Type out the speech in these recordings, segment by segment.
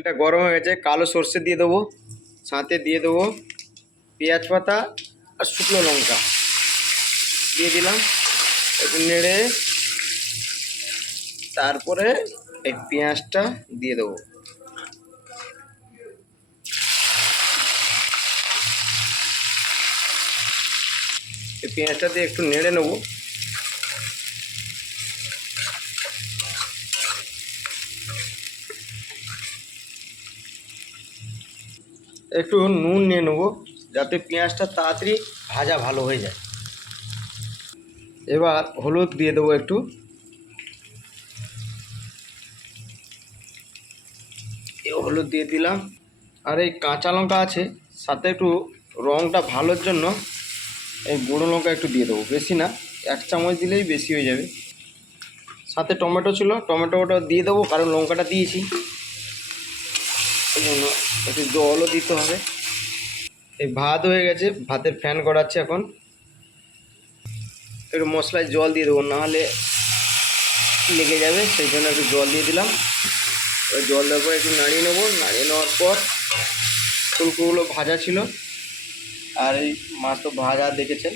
তেলটা গরম হয়ে গেছে, কালো সর্ষে দিয়ে দেবো, সাথে দিয়ে দেবো পেঁয়াজ পাতা আর শুকনো লঙ্কা দিয়ে দিলাম। একটু নেড়ে তারপরে এই পেঁয়াজটা দিয়ে দেবো। এই পেঁয়াজটা দিয়ে একটু নেড়ে নেবো। একটু নুন নিয়ে নেবো যাতে পেঁয়াজটা তাড়াতাড়ি ভাজা ভালো হয়ে যায়। এবার হলুদ দিয়ে দেবো একটু, হলুদ দিয়ে দিলাম। আর এই কাঁচা লঙ্কা আছে, সাথে একটু রঙটা ভালোর জন্য এই গুঁড়ো লঙ্কা একটু দিয়ে দেবো, বেশি না, 1 চামচ দিলেই বেশি হয়ে যাবে। সাথে টমেটো ছিল, টমেটোটা দিয়ে দেবো কারণ লঙ্কাটা দিয়েছি, এই জন্য একটু জলও দিতে হবে। এই ভাত হয়ে গেছে, ভাতের ফ্যান করাচ্ছে এখন। একটু মশলায় জল দিয়ে দেবো, নাহলে লেগে যাবে, সেই জন্য একটু জল দিয়ে দিলাম। ওই জল দেওয়ার পর একটু নাড়িয়ে নেবো। নাড়িয়ে নেওয়ার পর ফুলকোগুলো ভাজা ছিল, আর এই মাছ তো ভাজা দেখেছেন।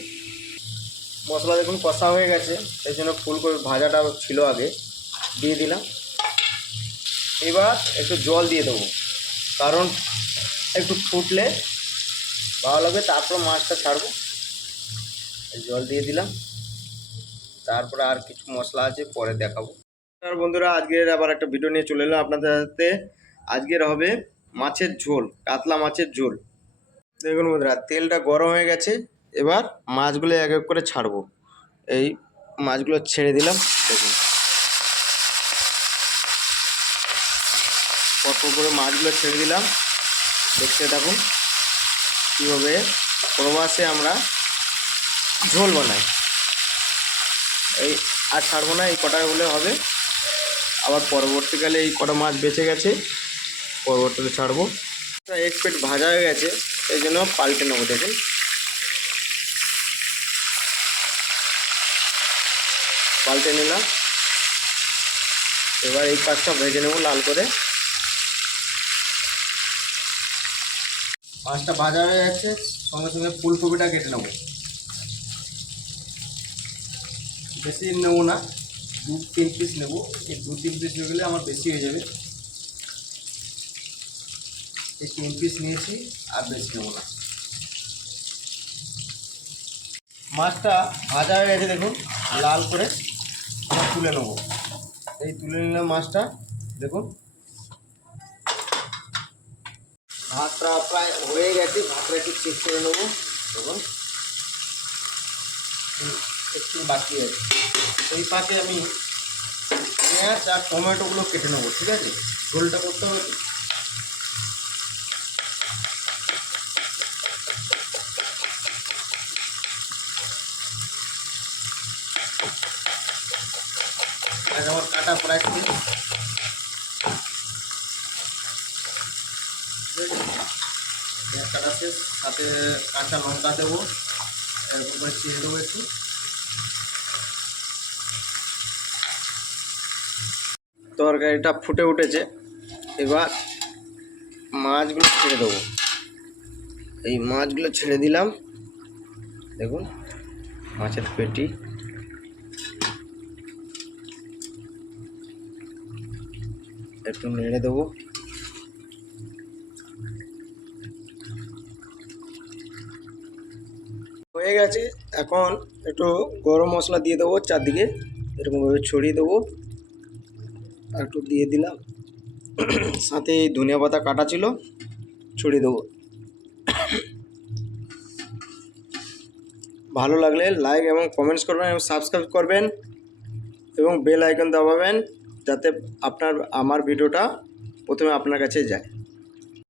মশলা দেখুন কষা হয়ে গেছে, সেই জন্য ফুলকপি ভাজাটা ছিল আগে, দিয়ে দিলাম। এবার একটু জল দিয়ে দেবো, কারণ একটু ফুটলে ভালো লাগবে, তারপর মাছটা ছাড়বো। জল দিয়ে দিলাম, তারপরে আর কিছু মশলা আছে পরে দেখাবো। আর বন্ধুরা, আজকের আবার একটা ভিডিও নিয়ে চলে এলাম আপনাদের সাথে। আজকের হবে মাছের ঝোল, কাতলা মাছের ঝোল। দেখুন বন্ধুরা, তেলটা গরম হয়ে গেছে, এবার মাছগুলো এক এক করে ছাড়বো। এই মাছগুলো ছেড়ে দিলাম, দেখুন কত করে মাছগুলো ছেড়ে দিলাম, দেখতে থাকুন কীভাবে প্রবাসে আমরা ঝোল বানাই। এই আর ছাড়বো না, এই কটা হলে হবে। আবার পরবর্তীকালে এই কটা মাছ বেঁচে গেছে, পরবর্তীতে ছাড়বো। এক প্লেট ভাজা হয়ে গেছে, এই জন্য পাল্টে নেবো। দেখুন পাল্টে নিলাম। এবার এই পাঁচটা ভেজে নেবো লাল করে। মাছটা ভাজা হয়ে যাচ্ছে, সঙ্গে সঙ্গে ফুলকপিটা কেটে নেবো। বেশি নেবো না, 2-3 পিস নেবো। এই 2-3 পিস হয়ে গেলে আমার বেশি হয়ে যাবে। এই 3 পিস নিয়েছি, আর বেশি নেবো না। মাছটা ভাজা হয়ে গেছে, দেখুন লাল করে। আমরা তুলে নেবো। এই তুলে নিলাম মাছটা, দেখুন ভাতটা প্রায় হয়ে গেছে। ভাতটা একটু চেক করে নেবো, দেখুন একটু বাকি আছে। সেই ফাঁকে আমি পেঁয়াজ আর টমেটোগুলো কেটে নেবো, ঠিক আছে? ঝোলটা করতে হবে। আজ আমার কাটা প্রায় শেষ, পেঁয়াজ কাটা শেষ। সাথে কাঁচা লঙ্কা দেবো, এরকম করে চিড়ে দেবো একটু। তরকারিটা ফুটে উঠেছে, এবার মাছগুলো ছেড়ে দেবো। এই মাছগুলো ছেড়ে দিলাম, দেখুন মাছের পেটি। একটু নেড়ে দেবো। হয়ে গেছে, এখন একটু গরম মশলা দিয়ে দেবো চারদিকে, এরকমভাবে ছড়িয়ে দেবো। একটু দিয়ে দিলাম, সাথে ধনিয়া পাতা কাটা ছিল, ছড়িয়ে দেবো। ভালো লাগলে লাইক এবং কমেন্টস করবেন এবং সাবস্ক্রাইব করবেন এবং বেল আইকন দাবাবেন, যাতে আমার ভিডিওটা প্রথমে আপনার কাছে যায়।